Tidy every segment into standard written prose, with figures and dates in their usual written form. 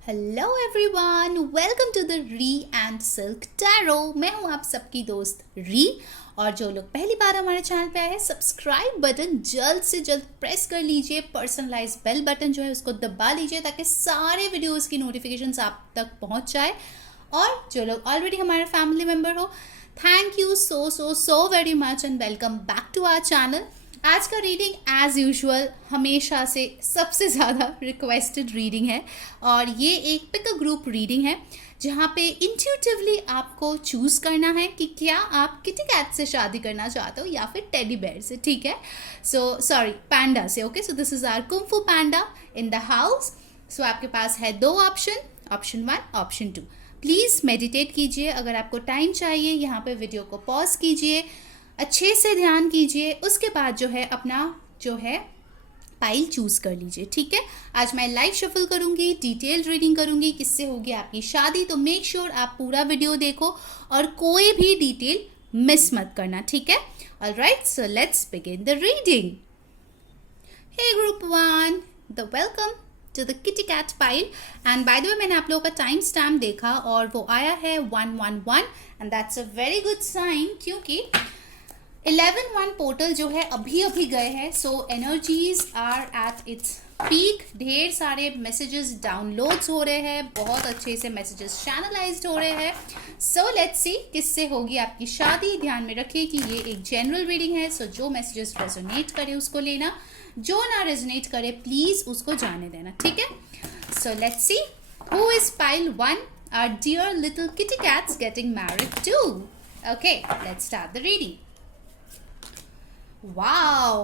Hello everyone, welcome to the Ri and silk tarot. मैं हूं आप सबकी दोस्त री। और जो लोग पहली बार हमारे चैनल पे आए हैं, सब्सक्राइब बटन जल्द से जल्द प्रेस कर लीजिए। पर्सनलाइज बेल बटन जो है उसको दबा लीजिए ताकि सारे वीडियोस की नोटिफिकेशंस आप तक पहुंच जाए। और जो लोग ऑलरेडी हमारे फैमिली मेम्बर हो, thank you so very much and welcome back to our channel. आज का रीडिंग एज यूजुअल हमेशा से सबसे ज़्यादा रिक्वेस्टेड रीडिंग है और ये एक पिक अ ग्रुप रीडिंग है जहाँ पे इंट्यूटिवली आपको चूज़ करना है कि क्या आप किटी कैट से शादी करना चाहते हो या फिर टेडी बेयर से। ठीक है, सॉरी पैंडा से। Okay, so this is our kung fu panda in the house. So आपके पास है दो option, option 1, option 2। Please meditate कीजिए। अगर आपको टाइम चाहिए यहाँ पे वीडियो को पॉज कीजिए, अच्छे से ध्यान कीजिए, उसके बाद जो है अपना जो है पाइल चूज कर लीजिए। ठीक है, आज मैं लाइव शफल करूंगी, डिटेल्ड रीडिंग करूंगी किससे होगी आपकी शादी। तो मेक श्योर आप पूरा वीडियो देखो और कोई भी डिटेल मिस मत करना। ठीक है, alright, so let's begin the reading. Hey group 1, the welcome to the kitty cat pile. And by the way मैंने आप लोगों का टाइम स्टैम्प देखा और वो आया है 111 and that's a very good sign क्योंकि 11-1 पोर्टल जो है अभी अभी गए हैं। So energies are at its peak. ढेर सारे मैसेजेस डाउनलोड्स हो रहे हैं, बहुत अच्छे से मैसेजेस चैनलाइज्ड हो रहे हैं। सो लेट्स सी किससे होगी आपकी शादी। ध्यान में रखिए कि ये एक जनरल रीडिंग है, सो जो मैसेजेस रेजोनेट करे उसको लेना, जो ना रेजोनेट करे प्लीज उसको जाने देना। ठीक है, so let's see who is pile 1, our dear little kitty cats getting married to. Okay, let's start the reading. Wow!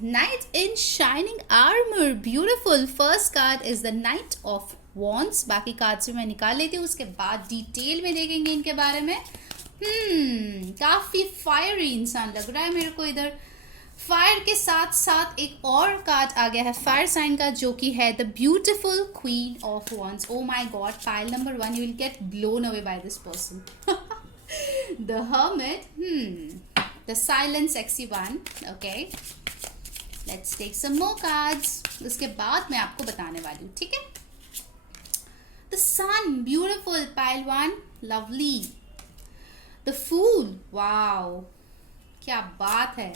Knight in shining armor. Beautiful. First card is the Knight of Wands. बाकी cards भी मैं निकाल लेती हूँ, उसके बाद detail में देखेंगे इनके बारे में। काफी फायरी इंसान लग रहा है मेरे को इधर। फायर के साथ साथ एक और कार्ड आ गया है फायर साइन का, जो कि है the beautiful queen of wands. Oh my god, pile number 1, you will get blown away by this person. The hermit, the silent sexy one. Okay, let's take some more cards. उसके बाद मैं आपको बताने वाली हूँ। ठीक है, the sun, beautiful, pile 1, lovely. the fool, wow, क्या बात है।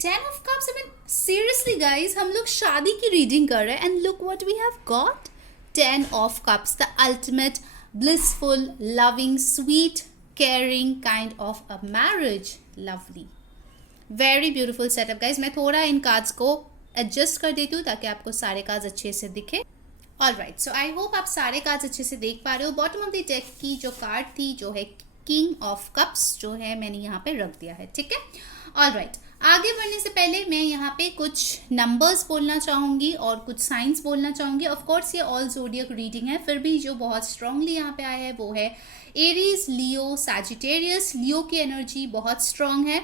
10 of cups, I mean seriously guys, हम लोग शादी की रीडिंग कर रहे हैं and look what we have got. 10 of cups, the ultimate blissful, loving, sweet, caring kind of a marriage. Lovely, very beautiful setup guys. मैं थोड़ा इन कार्ड्स को एडजस्ट कर देती हूँ ताकि आपको सारे कार्ड्स अच्छे से दिखे। ऑलराइट, सो आई होप आप सारे कार्ड्स अच्छे से देख पा रहे हो। बॉटम ऑफ द डेक की जो कार्ड थी जो है किंग ऑफ कप्स, जो है मैंने यहाँ पे रख दिया है। ठीक है, ऑलराइट, आगे बढ़ने से पहले मैं यहाँ पे कुछ नंबर्स बोलना चाहूँगी और कुछ साइंस बोलना चाहूँगी। ऑफ कोर्स ये ऑल ज़ोडिएक रीडिंग है, फिर भी जो बहुत स्ट्रांगली यहाँ पे आया है वो है एरीज, लियो, सैजिटेरियस। लियो की एनर्जी बहुत स्ट्रांग है,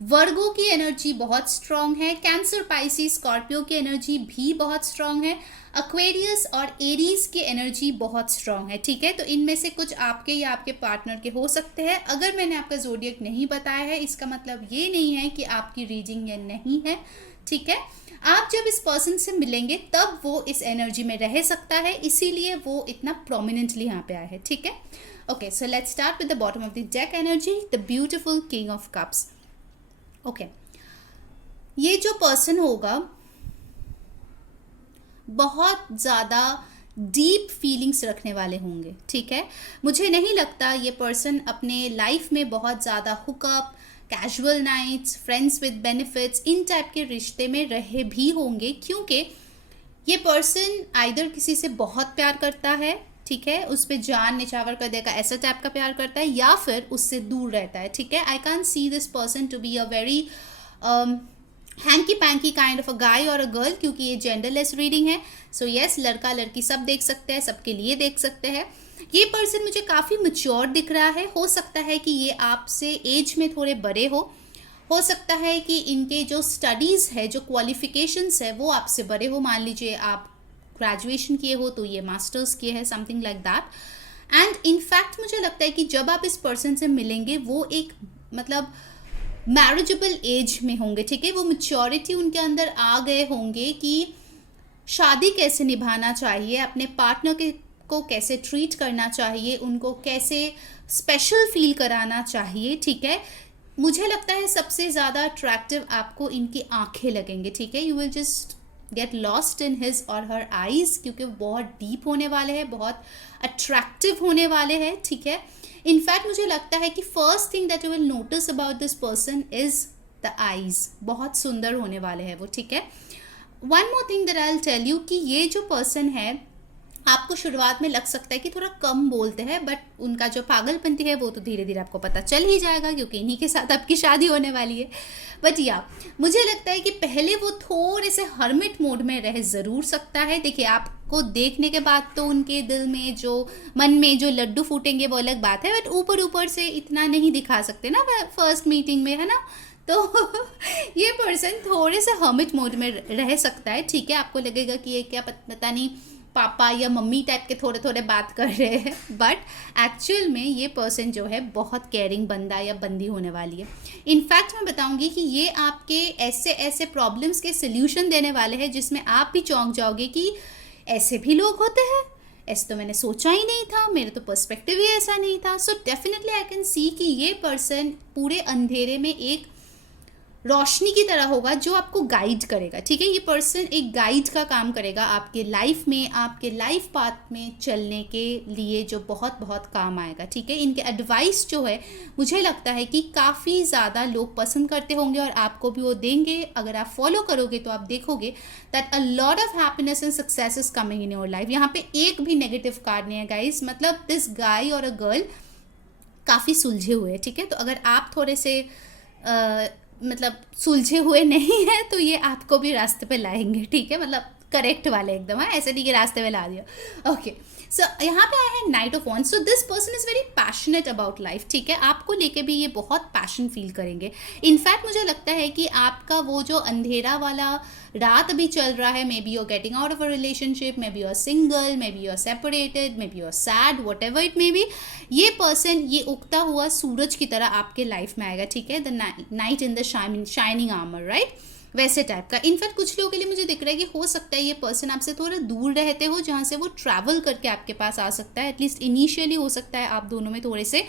वर्गो की एनर्जी बहुत स्ट्रांग है, कैंसर, पाइसिस, स्कॉर्पियो की एनर्जी भी बहुत स्ट्रांग है, एक्वेरियस और एरीज की एनर्जी बहुत स्ट्रांग है। ठीक है, तो इनमें से कुछ आपके या आपके पार्टनर के हो सकते हैं। अगर मैंने आपका ज़ोडिएक नहीं बताया है इसका मतलब ये नहीं है कि आपकी रीडिंग ये नहीं है। ठीक है, आप जब इस पर्सन से मिलेंगे तब वो इस एनर्जी में रह सकता है, इसीलिए वो इतना प्रोमिनेंटली यहाँ पे आया है। ठीक है, okay, so let's start with the bottom of the deck energy, the beautiful king of cups. Okay, ये जो पर्सन होगा बहुत ज़्यादा डीप फीलिंग्स रखने वाले होंगे। ठीक है, मुझे नहीं लगता ये पर्सन अपने लाइफ में बहुत ज़्यादा hookup, casual nights, friends with benefits, इन टाइप के रिश्ते में रहे भी होंगे, क्योंकि ये पर्सन आइदर किसी से बहुत प्यार करता है, ठीक है, उस पर जान निछावर कर देगा, ऐसा टाइप का प्यार करता है, या फिर उससे दूर रहता है। ठीक है, I can see this person to be a very hanky panky kind of a guy और अ गर्ल, क्योंकि ये जेंडरलेस रीडिंग है। सो यस, लड़का लड़की सब देख सकते हैं, सबके लिए देख सकते हैं। ये पर्सन मुझे काफ़ी मैच्योर दिख रहा है। हो सकता है कि ये आपसे एज में थोड़े बड़े हो सकता है कि इनके जो स्टडीज़ है, जो क्वालिफिकेशंस है वो आपसे बड़े हो। मान लीजिए आप ग्रेजुएशन किए हो तो ये मास्टर्स किए हैं, something like that. And in fact मुझे लगता है कि जब आप इस पर्सन से मिलेंगे वो एक मतलब मैरिजेबल एज में होंगे। ठीक है, वो मैच्योरिटी उनके अंदर आ गए होंगे कि शादी कैसे निभाना चाहिए, अपने पार्टनर के को कैसे ट्रीट करना चाहिए, उनको कैसे स्पेशल फील कराना चाहिए, ठीक है। मुझे लगता है सबसे ज़्यादा अट्रैक्टिव आपको इनकी आंखें लगेंगे, ठीक है। You will just get lost in his और हर आईज, क्योंकि वो बहुत डीप होने वाले हैं, बहुत अट्रैक्टिव होने वाले हैं, ठीक है। इनफैक्ट मुझे लगता है कि first thing that you will notice about this person is the eyes, बहुत सुंदर होने वाले हैं वो, ठीक है। One more thing that I will tell you कि ये जो पर्सन है, आपको शुरुआत में लग सकता है कि थोड़ा कम बोलते हैं, बट उनका जो पागलपंती है वो तो धीरे धीरे आपको पता चल ही जाएगा, क्योंकि इन्हीं के साथ आपकी शादी होने वाली है। बट या मुझे लगता है कि पहले वो थोड़े से हर्मिट मोड में रह ज़रूर सकता है। देखिए, आपको देखने के बाद तो उनके दिल में जो, मन में जो लड्डू फूटेंगे वो अलग बात है, बट ऊपर ऊपर से इतना नहीं दिखा सकते ना फर्स्ट मीटिंग में, है ना। तो ये पर्सन थोड़े से हर्मिट मोड में रह सकता है, ठीक है। आपको लगेगा कि ये क्या पता नहीं पापा या मम्मी टाइप के थोड़े थोड़े बात कर रहे हैं, बट एक्चुअल में ये पर्सन जो है बहुत केयरिंग बंदा या बंदी होने वाली है। इनफैक्ट मैं बताऊंगी कि ये आपके ऐसे ऐसे प्रॉब्लम्स के सल्यूशन देने वाले हैं जिसमें आप भी चौंक जाओगे कि ऐसे भी लोग होते हैं, ऐसे तो मैंने सोचा ही नहीं था, मेरे तो पर्सपेक्टिव ही ऐसा नहीं था। सो डेफिनेटली आई कैन सी कि ये पर्सन पूरे अंधेरे में एक रोशनी की तरह होगा जो आपको गाइड करेगा, ठीक है। ये पर्सन एक गाइड का काम करेगा आपके लाइफ में, आपके लाइफ पाथ में चलने के लिए, जो बहुत बहुत काम आएगा, ठीक है। इनके एडवाइस जो है मुझे लगता है कि काफ़ी ज़्यादा लोग पसंद करते होंगे और आपको भी वो देंगे। अगर आप फॉलो करोगे तो आप देखोगे that a lot of happiness and success is coming in your life. यहाँ पे एक भी नेगेटिव कार्ड नहीं है गाइज, मतलब दिस गाय और अ गर्ल काफ़ी सुलझे हुए हैं, ठीक है। तो अगर आप थोड़े से मतलब सुलझे हुए नहीं है तो ये आपको भी रास्ते पे लाएंगे, ठीक है। मतलब करेक्ट वाले एकदम, है ऐसे नहीं कि रास्ते में ला दिया। ओके, सो यहाँ पे आया है night of wands. So this person is very passionate about life, ठीक है। आपको लेके भी ये बहुत पैशन फील करेंगे। इनफैक्ट मुझे लगता है कि आपका वो जो अंधेरा वाला रात अभी चल रहा है, maybe you are getting out of a relationship, maybe you are single, maybe you are separated, maybe you are sad, whatever it may be, ये पर्सन ये उगता हुआ सूरज की तरह आपके लाइफ में आएगा, ठीक है। The night in the shining armour, right, वैसे टाइप का। इनफैक्ट कुछ लोगों के लिए मुझे दिख रहा है कि हो सकता है ये पर्सन आपसे थोड़ा दूर रहते हो, जहाँ से वो ट्रैवल करके आपके पास आ सकता है। एटलीस्ट इनिशियली हो सकता है आप दोनों में थोड़े से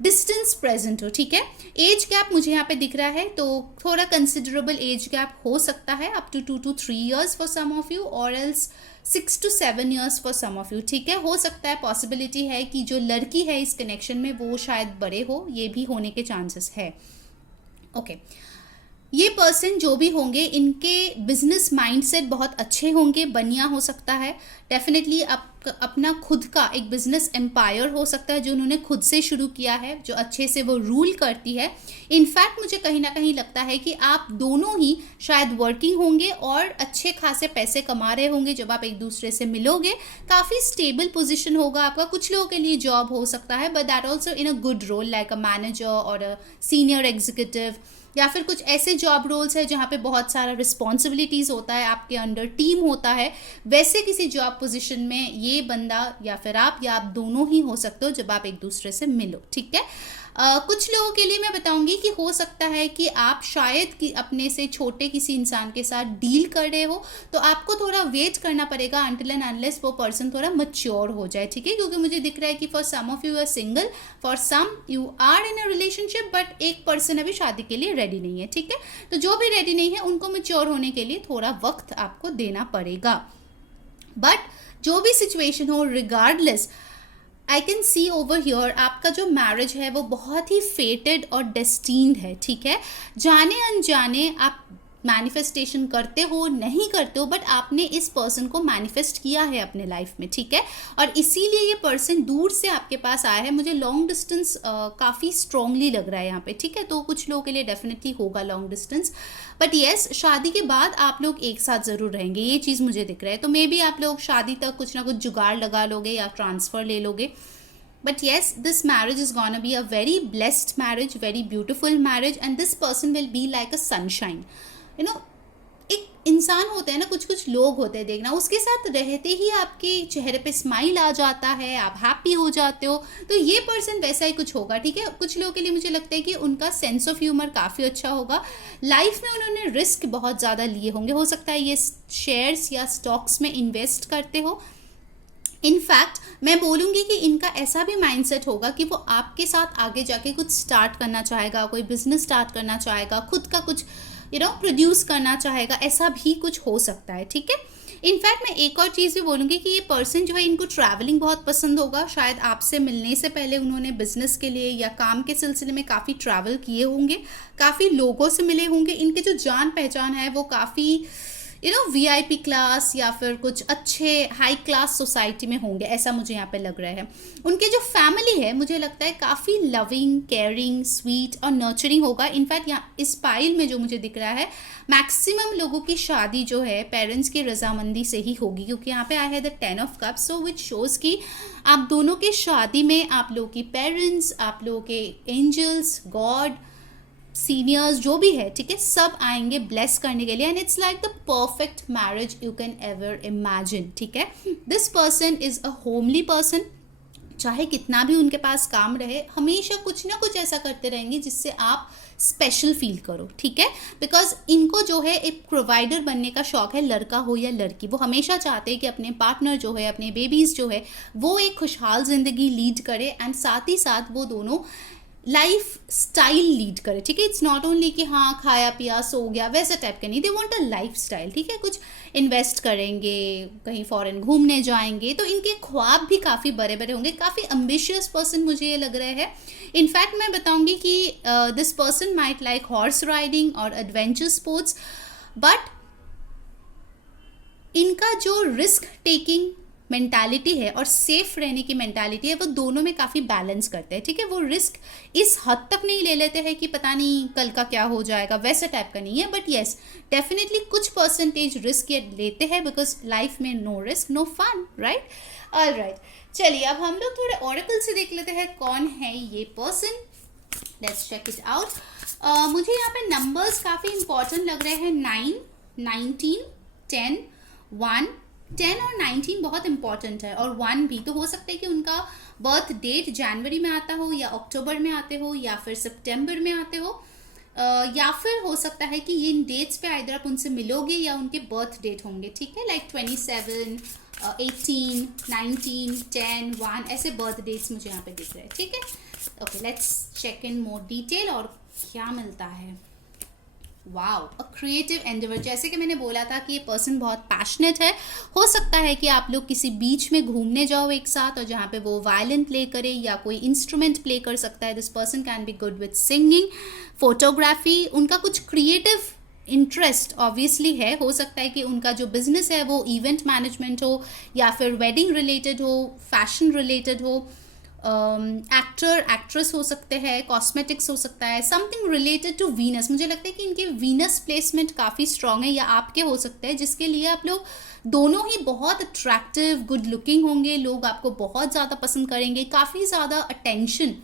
डिस्टेंस प्रेजेंट हो, ठीक है। एज गैप मुझे यहाँ पे दिख रहा है, तो थोड़ा कंसिडरेबल एज गैप हो सकता है, up to 2 to 3 years for some of you, और else 6 to 7 years for some of you, ठीक है। हो सकता है, पॉसिबिलिटी है कि जो लड़की है इस कनेक्शन में वो शायद बड़े हो, ये भी होने के चांसेस है। ओके, ये पर्सन जो भी होंगे इनके बिजनेस माइंडसेट बहुत अच्छे होंगे, बनिया हो सकता है डेफिनेटली। अपना खुद का एक बिजनेस एम्पायर हो सकता है जो उन्होंने खुद से शुरू किया है, जो अच्छे से वो रूल करती है। इनफैक्ट मुझे कहीं ना कहीं लगता है कि आप दोनों ही शायद वर्किंग होंगे और अच्छे खासे पैसे कमा रहे होंगे जब आप एक दूसरे से मिलोगे। काफ़ी स्टेबल पोजीशन होगा आपका। कुछ लोगों के लिए जॉब हो सकता है, but that also in a good role like a manager और अ सीनियर एग्जीक्यूटिव, या फिर कुछ ऐसे जॉब रोल्स है जहाँ पे बहुत सारा रिस्पॉन्सिबिलिटीज़ होता है, आपके अंडर टीम होता है। वैसे किसी जॉब पोजीशन में ये बंदा या फिर आप या आप दोनों ही हो सकते हो जब आप एक दूसरे से मिलो, ठीक है। कुछ लोगों के लिए मैं बताऊंगी कि हो सकता है कि आप शायद कि अपने से छोटे किसी इंसान के साथ डील कर रहे हो, तो आपको थोड़ा वेट करना पड़ेगा अनटिल एंड अनलेस वो पर्सन थोड़ा मैच्योर हो जाए, ठीक है। क्योंकि मुझे दिख रहा है कि for some of you are single, for some you are in a relationship, but एक पर्सन अभी शादी के लिए रेडी नहीं है, ठीक है। तो जो भी रेडी नहीं है उनको मैच्योर होने के लिए थोड़ा वक्त आपको देना पड़ेगा। बट जो भी सिचुएशन हो, regardless, I can C over here आपका जो मैरिज है वो बहुत ही फेटेड और डेस्टीन्ड है, ठीक है। जाने अनजाने आप मैनिफेस्टेशन करते हो नहीं करते हो, बट आपने इस पर्सन को मैनिफेस्ट किया है अपने लाइफ में, ठीक है। और इसीलिए ये पर्सन दूर से आपके पास आया है। मुझे लॉन्ग डिस्टेंस काफ़ी स्ट्रांगली लग रहा है यहाँ पे, ठीक है। तो कुछ लोगों के लिए डेफिनेटली होगा लॉन्ग डिस्टेंस, बट येस शादी के बाद आप लोग एक साथ ज़रूर रहेंगे, ये चीज़ मुझे दिख रहा है। तो मे बी आप लोग शादी तक कुछ ना कुछ जुगाड़ लगा लोगे या ट्रांसफ़र ले लोगे। But yes, this marriage is gonna be a very blessed marriage, very beautiful marriage, and this person will be like a sunshine. You know, एक इंसान होते हैं ना, कुछ कुछ लोग होते हैं, देखना उसके साथ रहते ही आपके चेहरे पे स्माइल आ जाता है, आप हैप्पी हो जाते हो। तो ये पर्सन वैसा ही कुछ होगा, ठीक है। कुछ लोगों के लिए मुझे लगता है कि उनका सेंस ऑफ ह्यूमर काफ़ी अच्छा होगा। लाइफ में उन्होंने रिस्क बहुत ज़्यादा लिए होंगे, हो सकता है ये शेयर्स या स्टॉक्स में इन्वेस्ट करते हो। इनफैक्ट मैं बोलूँगी कि इनका ऐसा भी माइंडसेट होगा कि वो आपके साथ आगे जाके कुछ स्टार्ट करना चाहेगा, कोई बिजनेस स्टार्ट करना चाहेगा, खुद का कुछ प्रोड्यूस करना चाहेगा, ऐसा भी कुछ हो सकता है, ठीक है। इनफैक्ट मैं एक और चीज़ भी बोलूँगी कि ये पर्सन जो है, इनको ट्रैवलिंग बहुत पसंद होगा। शायद आपसे मिलने से पहले उन्होंने बिजनेस के लिए या काम के सिलसिले में काफ़ी ट्रैवल किए होंगे, काफ़ी लोगों से मिले होंगे। इनके जो जान पहचान है वो काफ़ी वीआईपी क्लास या फिर कुछ अच्छे हाई क्लास सोसाइटी में होंगे, ऐसा मुझे यहाँ पे लग रहा है। उनके जो फैमिली है मुझे लगता है काफ़ी लविंग, केयरिंग, स्वीट और नर्चरिंग होगा। इनफैक्ट यहाँ इस पाइल में जो मुझे दिख रहा है, मैक्सिमम लोगों की शादी जो है पेरेंट्स की रजामंदी से ही होगी, क्योंकि यहाँ पे आया है the 10 of cups, so which shows कि आप दोनों के शादी में आप लोगों की पेरेंट्स, आप लोगों के एंजल्स, गॉड, सीनियर्स जो भी है, ठीक है, सब आएंगे ब्लेस करने के लिए। And it's like the perfect marriage you can ever imagine, ठीक है। This person is a homely person, चाहे कितना भी उनके पास काम रहे, हमेशा कुछ ना कुछ ऐसा करते रहेंगे जिससे आप स्पेशल फील करो, ठीक है। बिकॉज इनको जो है एक प्रोवाइडर बनने का शौक है, लड़का हो या लड़की, वो हमेशा चाहते हैं कि अपने पार्टनर जो है, अपने बेबीज़ जो है, वो एक खुशहाल ज़िंदगी लीड करे एंड साथ ही साथ वो दोनों लाइफ स्टाइल लीड करे, ठीक है। इट्स नॉट ओनली कि हाँ खाया पिया सो गया, वैसे टाइप का नहीं। They want a life style, ठीक है। कुछ इन्वेस्ट करेंगे, कहीं फॉरेन घूमने जाएंगे, तो इनके ख्वाब भी काफ़ी बड़े बड़े होंगे। काफ़ी एम्बिशियस पर्सन मुझे ये लग रहा है। इनफैक्ट मैं बताऊंगी कि this person might like horse riding और एडवेंचर स्पोर्ट्स, बट इनका जो रिस्क टेकिंग मेंटालिटी है और सेफ रहने की मेंटालिटी है, वो दोनों में काफ़ी बैलेंस करते हैं, ठीक है। वो रिस्क इस हद तक नहीं ले लेते हैं कि पता नहीं कल का क्या हो जाएगा, वैसे टाइप का नहीं है। बट येस, डेफिनेटली कुछ परसेंटेज रिस्क ये लेते हैं, बिकॉज लाइफ में no risk no fun, right. All right, चलिए अब हम लोग थोड़े ऑरेकल से देख लेते हैं कौन है ये person. Let's check it out. मुझे यहाँ पे नंबर्स काफ़ी इंपॉर्टेंट लग रहे हैं। 9, 19, 10, 1, 10 और 19 बहुत इंपॉर्टेंट है, और 1 भी। तो हो सकता है कि उनका बर्थ डेट जनवरी में आता हो, या अक्टूबर में आते हो, या फिर सितंबर में आते हो, या फिर हो सकता है कि इन डेट्स पे आइदर आप उनसे मिलोगे या उनके बर्थ डेट होंगे, ठीक है। लाइक 27, 18, 19, 10, 1 ऐसे बर्थ डेट्स मुझे यहाँ पे दिख रहे हैं, ठीक है। Okay, let's check in more detail और क्या मिलता है। Wow, a creative endeavour. जैसे कि मैंने बोला था कि ये पर्सन बहुत पैशनेट है। हो सकता है कि आप लोग किसी बीच में घूमने जाओ एक साथ, और जहाँ पे वो वायलिन प्ले करे या कोई इंस्ट्रूमेंट प्ले कर सकता है। This person can be good with singing, photography. उनका कुछ क्रिएटिव इंटरेस्ट ऑब्वियसली है। हो सकता है कि उनका जो बिजनेस है वो इवेंट मैनेजमेंट हो, या फिर वेडिंग रिलेटेड हो, फैशन रिलेटेड हो, एक्टर एक्ट्रेस हो सकते हैं, कॉस्मेटिक्स हो सकता है, समथिंग रिलेटेड टू वीनस। मुझे लगता है कि इनके वीनस प्लेसमेंट काफ़ी स्ट्रॉन्ग है, या आपके हो सकते हैं, जिसके लिए आप लोग दोनों ही बहुत अट्रैक्टिव, गुड लुकिंग होंगे। लोग आपको बहुत ज़्यादा पसंद करेंगे, काफ़ी ज़्यादा अटेंशन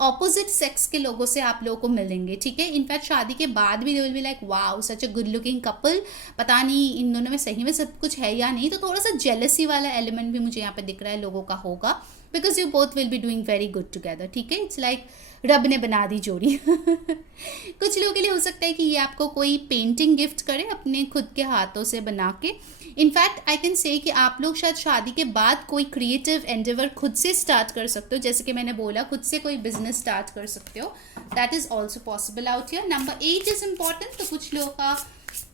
ऑपोजिट सेक्स के लोगों से आप लोगों को मिलेंगे, ठीक है। इनफैक्ट शादी के बाद भी they will be like wow such a good looking couple. पता नहीं इन दोनों में सही में सब कुछ है या नहीं, तो थोड़ा सा जेलसी वाला एलिमेंट भी मुझे यहाँ पे दिख रहा है लोगों का होगा, because you both will be doing very good together, ठीक है। इट्स लाइक रब ने बना दी जोड़ी। कुछ लोगों के लिए हो सकता है कि ये आपको कोई पेंटिंग गिफ्ट करे अपने खुद के हाथों से बना के। इनफैक्ट आई कैन से कि आप लोग शायद शादी के बाद कोई क्रिएटिव एंडेवर खुद से स्टार्ट कर सकते हो, जैसे कि मैंने बोला खुद से कोई बिजनेस स्टार्ट कर सकते हो। That is also possible out here. Number 8 is important, तो कुछ लोगों का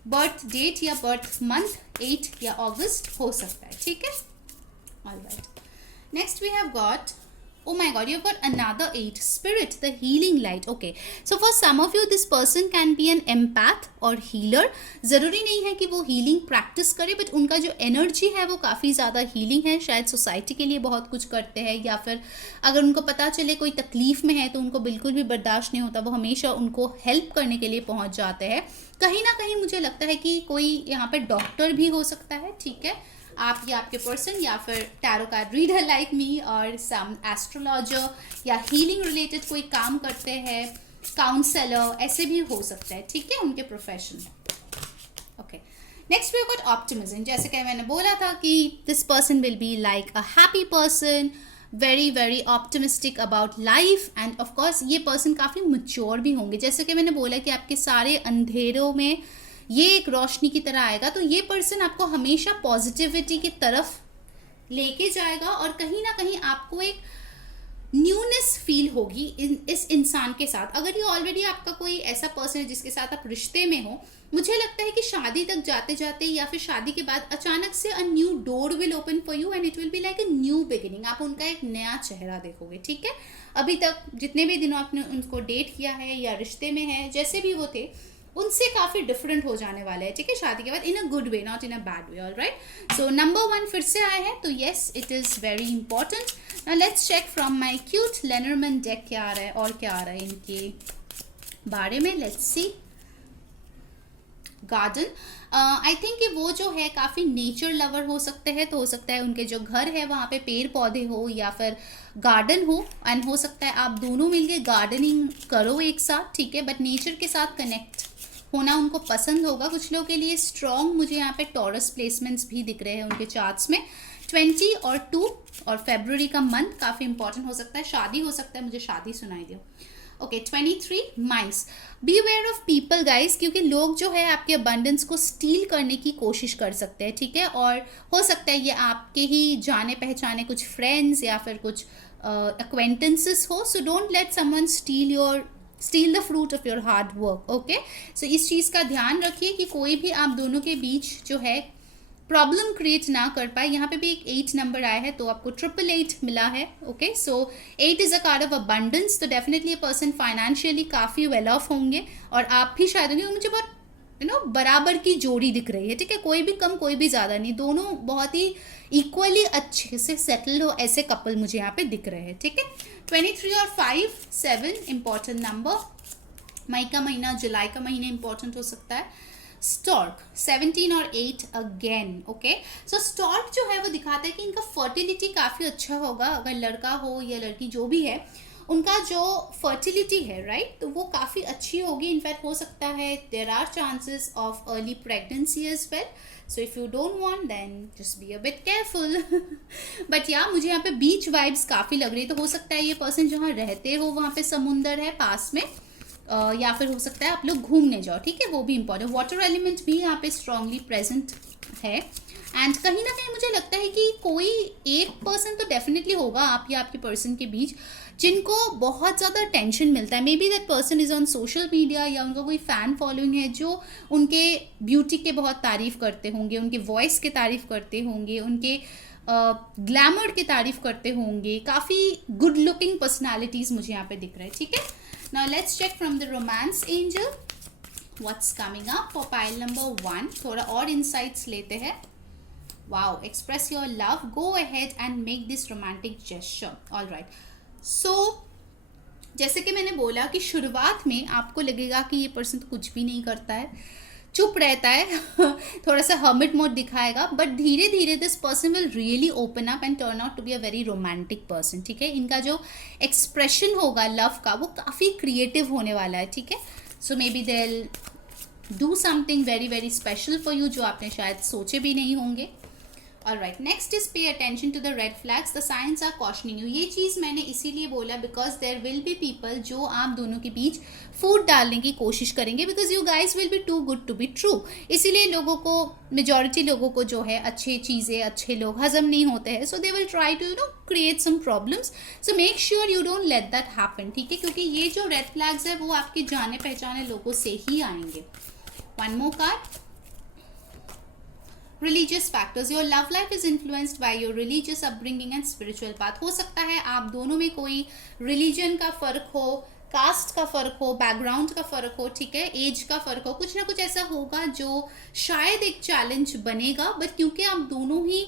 बर्थ डेट या बर्थ मंथ 8 या अगस्त हो सकता है, ठीक है। Alright, next we have got, oh my god, you've got another 8, spirit, the healing light. Okay, so for some of you this person can be an empath or healer. ज़रूरी नहीं है कि वो healing practice करे, but उनका जो energy है वो काफ़ी ज़्यादा healing है। शायद सोसाइटी के लिए बहुत कुछ करते हैं, या फिर अगर उनको पता चले कोई तकलीफ़ में है तो उनको बिल्कुल भी बर्दाश्त नहीं होता, वो हमेशा उनको हेल्प करने के लिए पहुँच जाते हैं। कहीं ना कहीं मुझे लगता है कि कोई यहाँ पर डॉक्टर भी हो सकता है, ठीक है, आप या आपके पर्सन, या फिर tarot card reader like me, और सम एस्ट्रोलॉजर, या हीलिंग रिलेटेड कोई काम करते हैं, काउंसलर, ऐसे भी हो सकता है, ठीक है, उनके प्रोफेशन में। Okay, next we have got optimism. जैसे कि मैंने बोला था कि this person will be like a happy person, very very optimistic about life, and of course ये पर्सन काफ़ी मैच्योर भी होंगे। जैसे कि मैंने बोला कि आपके सारे अंधेरों में ये एक रोशनी की तरह आएगा, तो ये पर्सन आपको हमेशा पॉजिटिविटी की तरफ लेके जाएगा और कहीं ना कहीं आपको एक न्यूनेस फील होगी इस इंसान के साथ। अगर ये ऑलरेडी आपका कोई ऐसा पर्सन है जिसके साथ आप रिश्ते में हो, मुझे लगता है कि शादी तक जाते जाते या फिर शादी के बाद अचानक से a new door will open for you and it will be like a new beginning. आप उनका एक नया चेहरा देखोगे, ठीक है। अभी तक जितने भी दिनों आपने उनको डेट किया है या रिश्ते में है, जैसे भी वो थे, उनसे काफ़ी डिफरेंट हो जाने वाले हैं, ठीक है, शादी के बाद, in a good way, not in a bad way. Alright, so number 1 फिर से आए हैं, तो yes it is very important. Now let's check from my cute Lenormand deck क्या आ रहा है और क्या आ रहा है इनके बारे में। Let's see. Garden, I think कि वो जो है काफ़ी नेचर लवर हो सकते हैं, तो हो सकता है उनके जो घर है वहाँ पे पेड़ पौधे हो या फिर गार्डन हो, एंड हो सकता है आप दोनों मिलके गार्डनिंग करो एक साथ, ठीक है, बट नेचर के साथ कनेक्ट होना उनको पसंद होगा। कुछ लोगों के लिए स्ट्रॉन्ग मुझे यहाँ पे टॉरस प्लेसमेंट्स भी दिख रहे हैं उनके चार्ट्स में। 20 और 2 और फरवरी का मंथ काफ़ी इंपॉर्टेंट हो सकता है। शादी हो सकता है, मुझे शादी सुनाई दो। Okay, 23 mice, be aware of people guys, क्योंकि लोग जो है आपके अबंडेंस को स्टील करने की कोशिश कर सकते हैं, ठीक है, और हो सकता है ये आपके ही जाने पहचाने कुछ फ्रेंड्स या फिर कुछ acquaintances हो। So don't let someone steal the fruit of your hard work. Okay, so इस चीज़ का ध्यान रखिए कि कोई भी आप दोनों के बीच जो है प्रॉब्लम क्रिएट ना कर पाए। यहाँ पे भी एक 8 नंबर आया है, तो आपको 888 मिला है। Okay, so 8 is a card of abundance, तो डेफिनेटली ये पर्सन फाइनेंशियली काफ़ी वेल ऑफ होंगे और आप भी शायद होंगे। मुझे बहुत बराबर की जोड़ी दिख रही है, ठीक है, कोई भी कम कोई भी ज़्यादा नहीं, दोनों बहुत ही इक्वली अच्छे से सेटल्ड हो, ऐसे कपल मुझे यहाँ पे दिख रहे हैं, ठीक है। 23 और 5 7 इंपॉर्टेंट नंबर। मई का महीना, जुलाई का महीना इंपॉर्टेंट हो सकता है। स्टॉर्क 17 और 8 अगेन। ओके, सो स्टॉर्क जो है वो दिखाता है कि इनका फर्टिलिटी काफ़ी अच्छा होगा। अगर लड़का हो या लड़की जो भी है, उनका जो फर्टिलिटी है, राइट, तो वो काफ़ी अच्छी होगी। इनफैक्ट हो सकता है there are chances of early pregnancy as well, so if you don't want then just be a bit careful. But yeah मुझे यहाँ पे बीच वाइब्स काफ़ी लग रही है, तो हो सकता है ये पर्सन जहाँ रहते हो वहाँ पे समुंदर है पास में, या फिर हो सकता है आप लोग घूमने जाओ, ठीक है, वो भी इंपॉर्टेंट। वाटर एलिमेंट भी यहाँ पे स्ट्रांगली प्रेजेंट है। एंड कहीं ना कहीं मुझे लगता है कि कोई एक पर्सन तो डेफिनेटली होगा आप या आपके पर्सन के बीच जिनको बहुत ज़्यादा टेंशन मिलता है। May be that person is on social media, या उनका कोई फ़ैन फॉलोइंग है जो उनके ब्यूटी के बहुत तारीफ़ करते होंगे, उनके वॉइस के तारीफ़ करते होंगे, उनके ग्लैमर के तारीफ़ करते होंगे। काफ़ी गुड लुकिंग पर्सनैलिटीज़ मुझे यहाँ पे दिख रहा है, ठीक है। Now let's check from the romance angel what's coming up for pile number 1। थोड़ा और इंसाइट्स लेते हैं। Wow, express your love, go ahead and make this romantic gesture. All right, so जैसे कि मैंने बोला कि शुरुआत में आपको लगेगा कि ये पर्सन तो कुछ भी नहीं करता है, चुप रहता है, थोड़ा सा हर्मिट मोड दिखाएगा, बट धीरे धीरे this person will really open up and turn out to be a very romantic person, ठीक है। इनका जो एक्सप्रेशन होगा लव का वो काफ़ी क्रिएटिव होने वाला है, ठीक है। So maybe they will do something very very special for you जो आपने शायद सोचे भी नहीं होंगे। Alright, next is pay attention to the red flags. The signs are cautioning you. ये चीज़ मैंने इसीलिए बोला because there will be people जो आप दोनों के बीच फूट डालने की कोशिश करेंगे because you guys will be too good to be true. इसीलिए लोगों को, मेजॉरिटी लोगों को जो है अच्छे चीज़ें, अच्छे लोग हजम नहीं होते हैं, so they will try to create some problems. So make sure you don't let that happen, ठीक है, क्योंकि ये जो red flags है वो आपके जाने पहचाने लोगों से ही आएंगे। One more card. Religious factors. Your love life is influenced by your religious upbringing and spiritual path. हो सकता है आप दोनों में कोई रिलीजन का फ़र्क हो, कास्ट का फ़र्क हो, बैकग्राउंड का फ़र्क हो, ठीक है, एज का फ़र्क हो, कुछ ना कुछ ऐसा होगा जो शायद एक चैलेंज बनेगा। बट क्योंकि आप दोनों ही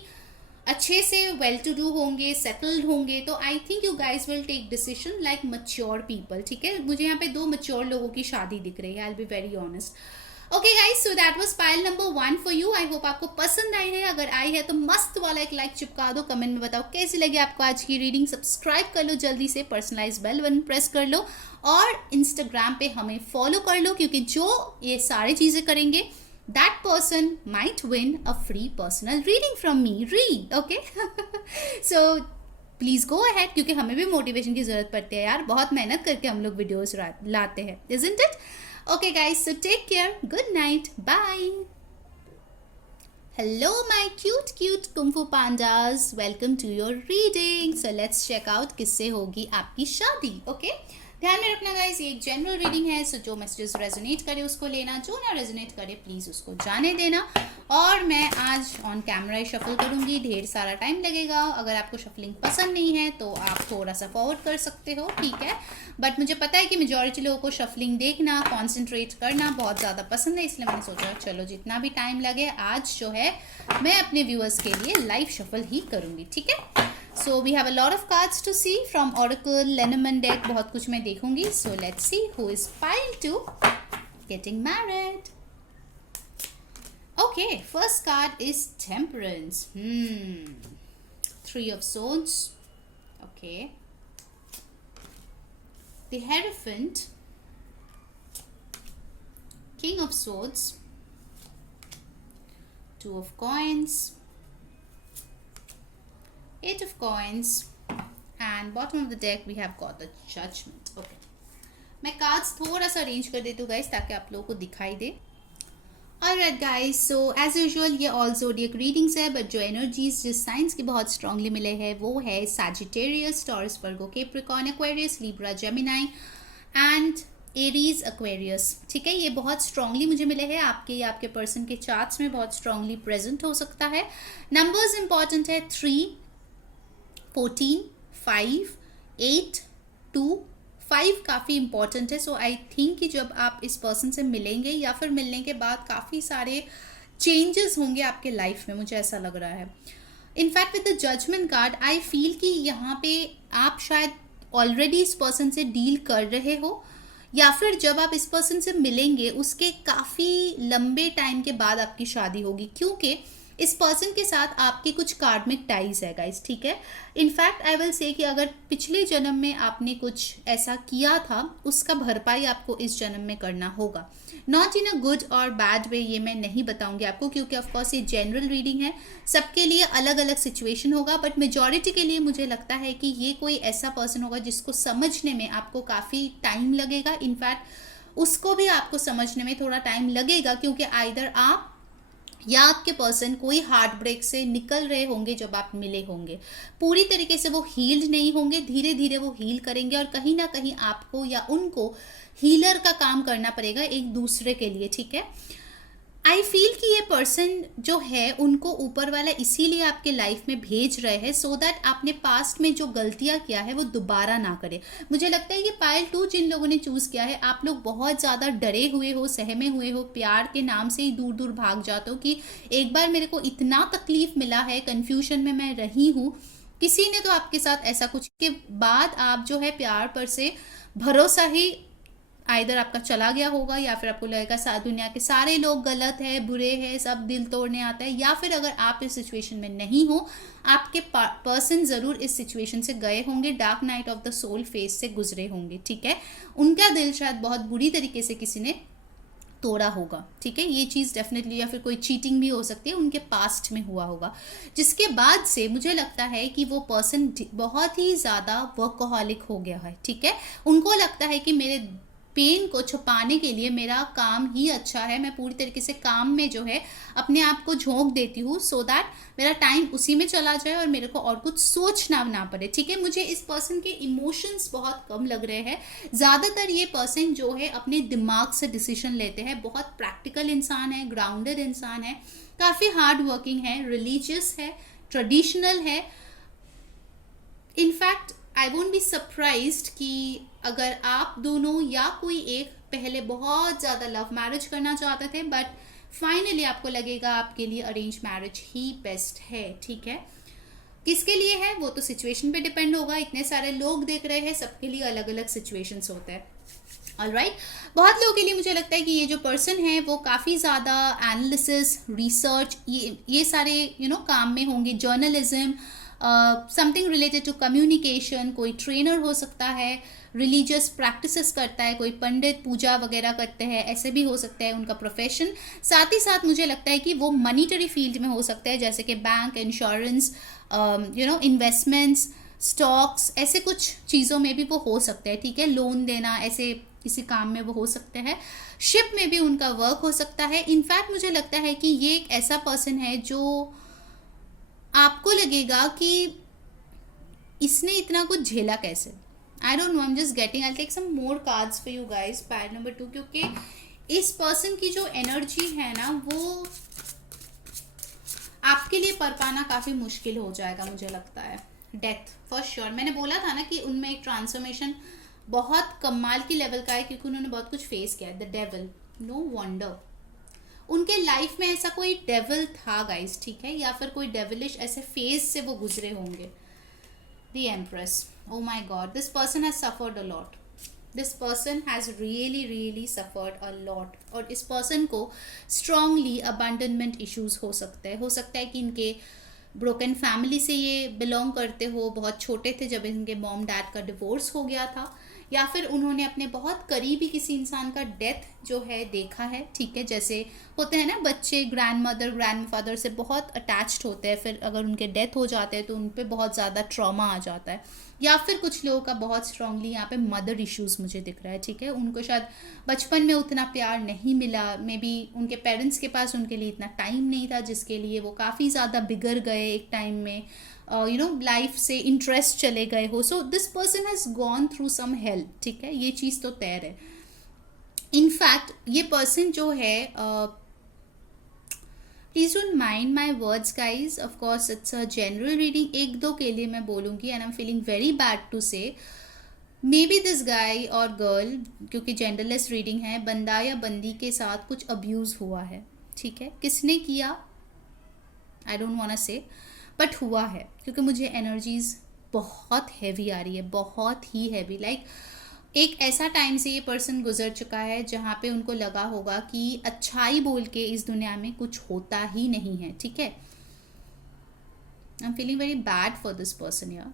अच्छे से वेल टू डू होंगे, सेटल्ड होंगे, तो I think you guys will take decision like mature people, ठीक है। मुझे यहाँ पे 2 मच्योर लोगों की शादी दिख रही है, I will be very honest. Okay guys, so that was pile number 1 for you. I hope आपको पसंद आई है। अगर आई है तो मस्त वाला एक लाइक चिपका दो, कमेंट में बताओ कैसी लगी आपको आज की रीडिंग। सब्सक्राइब कर लो जल्दी से, पर्सनलाइज बेल बटन प्रेस कर लो और इंस्टाग्राम पे हमें फॉलो कर लो, क्योंकि जो ये सारी चीज़ें करेंगे that person might win a free personal reading from me. Read, okay. So please go ahead, क्योंकि हमें भी मोटिवेशन की ज़रूरत पड़ती है यार, बहुत मेहनत करके हम लोग वीडियोस लाते हैं, isn't it? Okay guys, so take care, good night, bye. Hello, my cute Kung Fu Pandas. Welcome to your reading. So let's check out किससे होगी आपकी शादी. Okay? ध्यान में रखना गाइस, ये एक जनरल रीडिंग है. सो जो मैसेजेस रेजोनेट करे उसको लेना, जो ना रेजोनेट करे प्लीज़ उसको जाने देना. और मैं आज ऑन कैमरा ही शफल करूँगी, ढेर सारा टाइम लगेगा. अगर आपको शफलिंग पसंद नहीं है तो आप थोड़ा सा फॉरवर्ड कर सकते हो, ठीक है. बट मुझे पता है कि मेजॉरिटी लोगों को शफलिंग देखना, कॉन्सेंट्रेट करना बहुत ज़्यादा पसंद है, इसलिए मैंने सोचा चलो जितना भी टाइम लगे आज जो है मैं अपने व्यूअर्स के लिए लाइव शफल ही करूँगी, ठीक है. So we have a lot of cards to see from Oracle, Lenormand deck, बहुत कुछ मैं देखूंगी. So let's see who is pile 2 getting married. Okay, first card is Temperance. 3 of Swords. Okay. The Hierophant. King of Swords. 2 of Coins. 8 of Coins, and bottom of the deck we have got the Judgment. Okay, मैं cards थोड़ा सा arrange कर देती हूँ guys ताकि आप लोगों को दिखाई दे. Alright guys, so as usual ये all zodiac readings है, बट जो एनर्जीज जिस साइंस की बहुत स्ट्रांगली मिले हैं वो है Sagittarius, Taurus, Virgo, Capricorn, Aquarius, Libra, Gemini and Aries, Aquarius. ठीक है, ये बहुत स्ट्रांगली मुझे मिले हैं. आपके या आपके पर्सन के चार्ट्स में बहुत स्ट्रांगली प्रेजेंट हो सकता है. नंबर्स इंपॉर्टेंट है 3, 14, 5, 8, 2, 5 काफ़ी इंपॉर्टेंट है. सो आई थिंक कि जब आप इस पर्सन से मिलेंगे या फिर मिलने के बाद काफ़ी सारे चेंजेस होंगे आपके लाइफ में, मुझे ऐसा लग रहा है. In fact with the judgement card I feel कि यहाँ पे आप शायद ऑलरेडी इस पर्सन से डील कर रहे हो, या फिर जब आप इस पर्सन से मिलेंगे उसके काफ़ी लंबे टाइम के बाद आपकी शादी होगी, क्योंकि इस पर्सन के साथ आपकी कुछ कार्मिक टाइज है गाइस, ठीक है. इनफैक्ट आई विल से कि अगर पिछले जन्म में आपने कुछ ऐसा किया था उसका भरपाई आपको इस जन्म में करना होगा. नॉट इन अ गुड और बैड वे, ये मैं नहीं बताऊंगी आपको, क्योंकि ऑफकोर्स ये जनरल रीडिंग है, सबके लिए अलग अलग सिचुएशन होगा. बट मेजॉरिटी के लिए मुझे लगता है कि ये कोई ऐसा पर्सन होगा जिसको समझने में आपको काफ़ी टाइम लगेगा. इनफैक्ट उसको भी आपको समझने में थोड़ा टाइम लगेगा, क्योंकि आइदर आप या आपके पर्सन कोई हार्ट ब्रेक से निकल रहे होंगे जब आप मिले होंगे. पूरी तरीके से वो हील्ड नहीं होंगे, धीरे धीरे वो हील करेंगे, और कहीं ना कहीं आपको या उनको हीलर का काम करना पड़ेगा एक दूसरे के लिए, ठीक है. आई फील कि ये पर्सन जो है उनको ऊपर वाला इसीलिए आपके लाइफ में भेज रहे हैं, सो दैट आपने पास्ट में जो गलतियां किया है वो दोबारा ना करे. मुझे लगता है कि पाइल 2 जिन लोगों ने चूज़ किया है, आप लोग बहुत ज़्यादा डरे हुए हो, सहमे हुए हो, प्यार के नाम से ही दूर दूर भाग जाते हो कि एक बार मेरे को इतना तकलीफ मिला है, कन्फ्यूजन में मैं रही हूँ, किसी ने तो आपके साथ ऐसा कुछ के बाद आप जो है प्यार पर से भरोसा ही आइदर आपका चला गया होगा, या फिर आपको लगेगा दुनिया के सारे लोग गलत है, बुरे हैं, सब दिल तोड़ने आता है. या फिर अगर आप इस सिचुएशन में नहीं हो, आपके पर्सन ज़रूर इस सिचुएशन से गए होंगे, dark night of the soul phase से गुजरे होंगे, ठीक है. उनका दिल शायद बहुत बुरी तरीके से किसी ने तोड़ा होगा, ठीक है. ये चीज़ डेफिनेटली, या फिर कोई चीटिंग भी हो सकती है, उनके पास्ट में हुआ होगा, जिसके बाद से मुझे लगता है कि वो पर्सन बहुत ही ज़्यादा वर्कहॉलिक हो गया है, ठीक है. उनको लगता है कि मेरे पेन को छुपाने के लिए मेरा काम ही अच्छा है, मैं पूरी तरीके से काम में जो है अपने आप को झोंक देती हूँ, सो दैट मेरा टाइम उसी में चला जाए और मेरे को और कुछ सोचना ना पड़े, ठीक है. मुझे इस पर्सन के इमोशंस बहुत कम लग रहे हैं. ज़्यादातर ये पर्सन जो है अपने दिमाग से डिसीजन लेते हैं, बहुत प्रैक्टिकल इंसान है, ग्राउंडेड इंसान है, काफ़ी हार्ड वर्किंग है, रिलीजियस है, ट्रेडिशनल है. In fact I won't be surprised कि अगर आप दोनों या कोई एक पहले बहुत ज़्यादा लव मैरिज करना चाहते थे, बट फाइनली आपको लगेगा आपके लिए अरेंज मैरिज ही बेस्ट है, ठीक है. किसके लिए है वो तो सिचुएशन पे डिपेंड होगा. इतने सारे लोग देख रहे हैं, सबके लिए अलग अलग सिचुएशंस होते हैं. ऑलराइट, बहुत लोगों के लिए मुझे लगता है कि ये जो पर्सन है वो काफ़ी ज़्यादा एनालिसिस, रिसर्च, ये सारे काम में होंगे. Journalism, something related to communication, कोई ट्रेनर हो सकता है, रिलीजियस प्रैक्टिसेस करता है, कोई पंडित पूजा वगैरह करते हैं, ऐसे भी हो सकता है उनका प्रोफेशन. साथ ही साथ मुझे लगता है कि वो मनीटरी फील्ड में हो सकता है, जैसे कि बैंक, इंश्योरेंस, इन्वेस्टमेंट्स, स्टॉक्स, ऐसे कुछ चीज़ों में भी वो हो सकते हैं, ठीक है. लोन देना, ऐसे किसी काम में वो हो सकते हैं, शिप में भी उनका वर्क हो सकता है। इनफैक्ट मुझे लगता है कि ये एक ऐसा पर्सन है जो आपको लगेगा कि इसने इतना कुछ झेला कैसे। I don't know, I am just getting, I take some more cards for you guys, pad number 2, क्योंकि इस पर्सन की जो एनर्जी है ना वो आपके लिए पर पाना काफ़ी मुश्किल हो जाएगा मुझे लगता है। डेथ फॉर श्योर, मैंने बोला था ना कि उनमें एक ट्रांसफॉर्मेशन बहुत कमाल की लेवल का है, क्योंकि उन्होंने बहुत कुछ फेस किया है। द डेविल, नो वंडर उनके लाइफ में ऐसा कोई डेविल था गाइस, ठीक है, या फिर कोई डेविलिश ऐसे फेज से वो गुजरे होंगे। The empress, oh my god, this person has suffered a lot, this person has really suffered a lot। और इस person को strongly abandonment issues हो सकता है कि इनके ब्रोकन फैमिली से ये बिलोंग करते हो, बहुत छोटे थे जब इनके मॉम डैड का डिवोर्स हो गया था, या फिर उन्होंने अपने बहुत करीबी किसी इंसान का डेथ जो है देखा है, ठीक है, जैसे होते हैं ना बच्चे ग्रैंड मदर ग्रैंड फादर से बहुत अटैच्ड होते हैं, फिर अगर उनके डेथ हो जाते हैं तो उन पर बहुत ज़्यादा ट्रॉमा आ जाता है। या फिर कुछ लोगों का बहुत स्ट्रांगली यहाँ पे मदर इश्यूज मुझे दिख रहा है, ठीक है, उनको शायद बचपन में उतना प्यार नहीं मिला, मे बी उनके पेरेंट्स के पास उनके लिए इतना टाइम नहीं था, जिसके लिए वो काफ़ी ज़्यादा बिगड़ गए एक टाइम में, यू नो लाइफ से इंटरेस्ट चले गए हो। So this person has gone through some help, ठीक है, ये चीज़ तो तय है। इनफैक्ट ये पर्सन जो है, please don't mind my words guys, of course it's a general reading, एक दो के लिए मैं बोलूँगी, and I am feeling very bad to say may be this guy और गर्ल, क्योंकि जेंडरलेस रीडिंग है, बंदा या बंदी के साथ कुछ अब्यूज़ हुआ है, ठीक है, किसने किया आई डोंट वांट टू से, बट हुआ है, क्योंकि मुझे एनर्जीज बहुत हैवी आ रही है, बहुत ही हैवी। लाइक एक ऐसा टाइम से ये पर्सन गुजर चुका है जहाँ पे उनको लगा होगा कि अच्छाई बोल के इस दुनिया में कुछ होता ही नहीं है, ठीक है। I am feeling very bad for this person यार।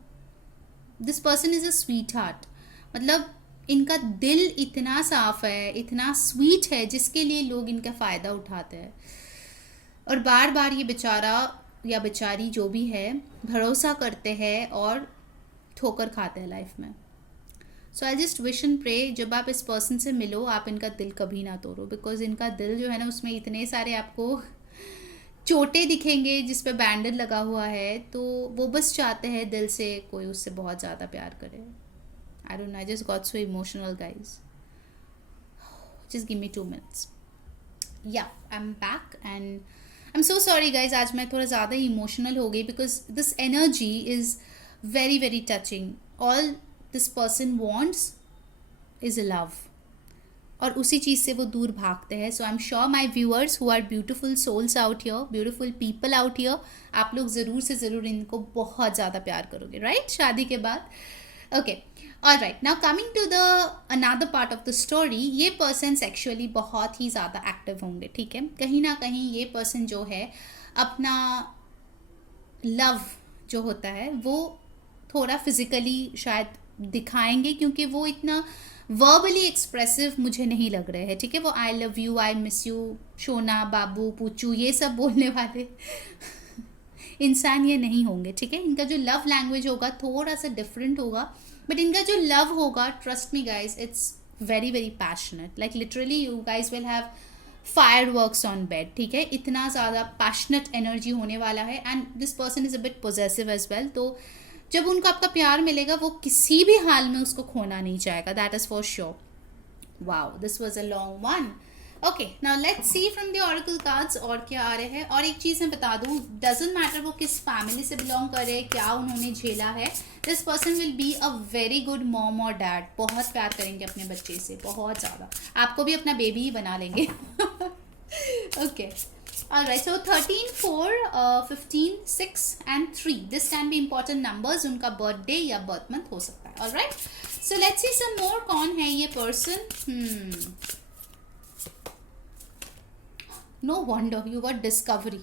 This person is a sweetheart, मतलब इनका दिल इतना साफ है, इतना स्वीट है, जिसके लिए लोग इनका फ़ायदा उठाते हैं, और बार बार ये बेचारा या बेचारी जो भी है भरोसा करते हैं और ठोकर खाते हैं लाइफ में। So I just wish and pray, जब आप इस पर्सन से मिलो आप इनका दिल कभी ना तोड़ो, बिकॉज इनका दिल जो है ना उसमें इतने सारे आपको चोटें दिखेंगे जिस पे बैंडेज लगा हुआ है, तो वो बस चाहते हैं दिल से कोई उससे बहुत ज़्यादा प्यार करे। I don't know, I just got so emotional guys, just give me 2 minutes। Yeah I am back and I am so sorry guys, आज मैं थोड़ा ज़्यादा इमोशनल हो गई, because this energy is very touching. All this person wants is love, और उसी चीज़ से वो दूर भागते हैं। So I am sure my viewers who are beautiful souls out here, beautiful people out here, आप लोग ज़रूर से ज़रूर इनको बहुत ज़्यादा प्यार करोगे, राइट, शादी के बाद। Okay, alright, now coming to the another part of the story, ये पर्सन सेक्सुअली बहुत ही ज़्यादा एक्टिव होंगे, ठीक है, कहीं ना कहीं ये पर्सन जो है अपना लव जो होता है वो थोड़ा फिजिकली शायद दिखाएंगे, क्योंकि वो इतना वर्बली एक्सप्रेसिव मुझे नहीं लग रहे हैं, ठीक है, वो I love you, I miss you, शोना, बाबू, पूछू, ये सब बोलने वाले इंसान ये नहीं होंगे, ठीक है। इनका जो लव लैंग्वेज होगा थोड़ा सा डिफरेंट होगा, बट इनका जो लव होगा, trust me guys, it's very passionate, like literally you guys will have fireworks on bed, ठीक है, इतना ज़्यादा पैशनेट एनर्जी होने वाला है, and this person is a bit possessive as well. तो जब उनको आपका प्यार मिलेगा वो किसी भी हाल में उसको खोना नहीं चाहेगा, that is for sure. Wow, this was a long one. Okay, now let's see from the oracle cards और क्या आ रहे हैं। और एक चीज़ मैं बता दूँ, डजंट मैटर वो किस फैमिली से बिलोंग कर रहे हैं, क्या उन्होंने झेला है, this person will be a very good mom और डैड, बहुत प्यार करेंगे अपने बच्चे से, बहुत ज़्यादा, आपको भी अपना बेबी ही बना लेंगे। Okay, alright, so 13, 4, 15, 6 and 3, this can be important numbers, उनका बर्थडे या बर्थ मंथ हो सकता है। alright, so let's see some more, कौन है ये person. no wonder you got discovery।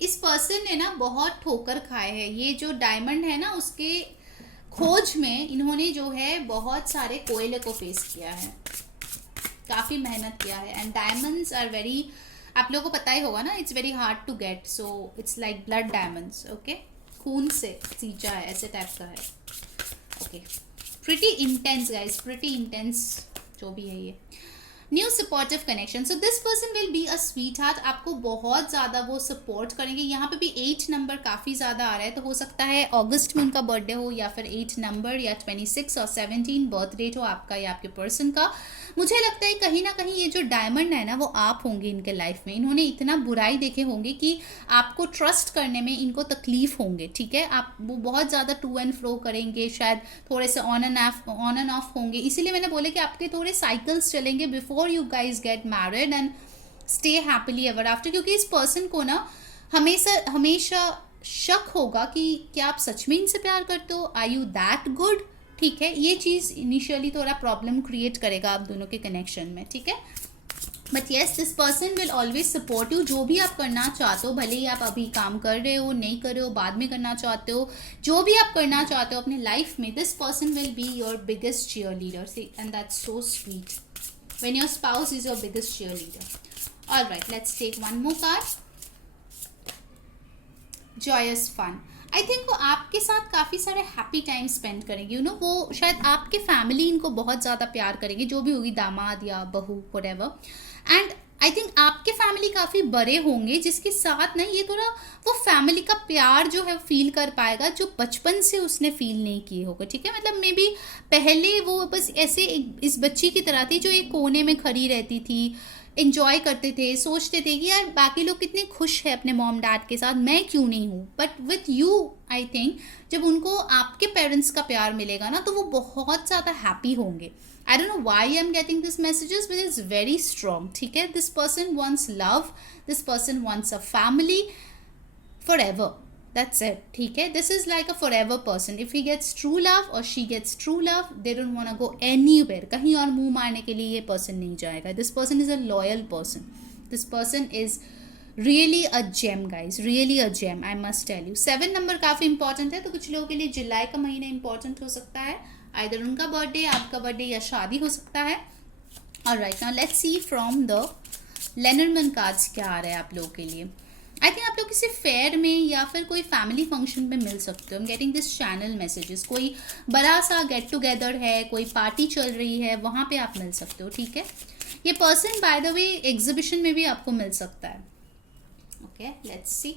इस पर्सन ने ना बहुत ठोकर खाए हैं, ये जो डायमंड है ना उसके खोज में इन्होंने जो है बहुत सारे कोयले को फेस किया है, काफ़ी मेहनत किया है, एंड डायमंड्स आर वेरी, आप लोगों को पता ही होगा ना, it's very hard to get, so it's like blood diamonds, okay, खून से सींचा है, ऐसे टाइप का है। Okay, pretty intense guys, pretty intense जो भी है ये। New supportive connection, so this person will be a sweetheart, आपको बहुत ज़्यादा वो सपोर्ट करेंगे। यहाँ पे भी 8 नंबर काफ़ी ज़्यादा आ रहा है, तो हो सकता है अगस्त में उनका बर्थडे हो, या फिर 8 नंबर या 26 और 17 बर्थ डेट हो आपका या आपके पर्सन का। मुझे लगता है कहीं ना कहीं ये जो डायमंड है ना, वो आप होंगे इनके लाइफ में। इन्होंने इतना बुराई देखे होंगे कि आपको ट्रस्ट करने में इनको तकलीफ होंगे, ठीक है। आप वो बहुत ज़्यादा टू एंड फ्रो करेंगे, शायद थोड़े से ऑन एंड ऑफ होंगे। इसीलिए मैंने बोला कि आपके थोड़े साइकिल्स चलेंगे before you guys get married and stay happily ever after. क्योंकि इस पर्सन को ना हमेशा हमेशा शक होगा कि क्या आप सच में इनसे प्यार करते हो, आर यू दैट गुड, ठीक है। ये चीज़ इनिशियली थोड़ा प्रॉब्लम क्रिएट करेगा आप दोनों के कनेक्शन में, ठीक है। But yes, this person will always support you. जो भी आप करना चाहते हो, भले ही आप अभी काम कर रहे हो, नहीं कर रहे हो, बाद में करना चाहते हो, जो भी आप करना चाहते हो अपने लाइफ में, this person will be your biggest cheerleader. See, and that's so sweet when your spouse is your biggest cheerleader. All right, let's take one more card. Joyous fun. I think वो आपके साथ काफ़ी सारे happy time spend करेंगे, you know. वो शायद आपके family इनको बहुत ज़्यादा प्यार करेंगे, जो भी होगी, दामाद या बहू, व्हाटएवर। एंड आई थिंक आपके फैमिली काफ़ी बड़े होंगे, जिसके साथ ना ये थोड़ा वो फैमिली का प्यार जो है फील कर पाएगा, जो बचपन से उसने फील नहीं किए होगा, ठीक है। मतलब मे बी पहले वो बस ऐसे इस बच्ची की तरह थी जो एक कोने में खड़ी रहती थी, इंजॉय करते थे, सोचते थे कि यार बाकी लोग कितने खुश हैं अपने मॉम डैड के साथ, मैं क्यों नहीं हूँ। But with you I think जब उनको आपके पेरेंट्स का प्यार मिलेगा ना, तो वो बहुत ज़्यादा हैप्पी होंगे। आई don't know why I am getting this messages, but it's very strong, ठीक है। This person wants love, this person wants a family for ever, that's it, ठीक है। this is like a forever person. if he gets true love or she gets true love, they don't want to go anywhere. कहीं और मुंह मारने के लिए ये person नहीं जाएगा। this person is a loyal person. this person is really a gem guys, really a gem, I must tell you. 7 number काफ़ी इंपॉर्टेंट है, तो कुछ लोगों के लिए जुलाई का महीना इंपॉर्टेंट हो सकता है, आइदर उनका बर्थडे, आपका बर्थडे या शादी हो सकता है। Alright, now let's see from the Lenormand cards क्या आ रहा है आप लोगों के लिए। आई थिंक आप लोग किसी फेयर में या फिर कोई फैमिली फंक्शन में मिल सकते हो। I am getting this channel messages. कोई बड़ा सा गेट टुगेदर है, कोई पार्टी चल रही है, वहाँ पे आप मिल सकते हो, ठीक है। ये person by the way exhibition में भी आपको मिल सकता है। Okay, let's see.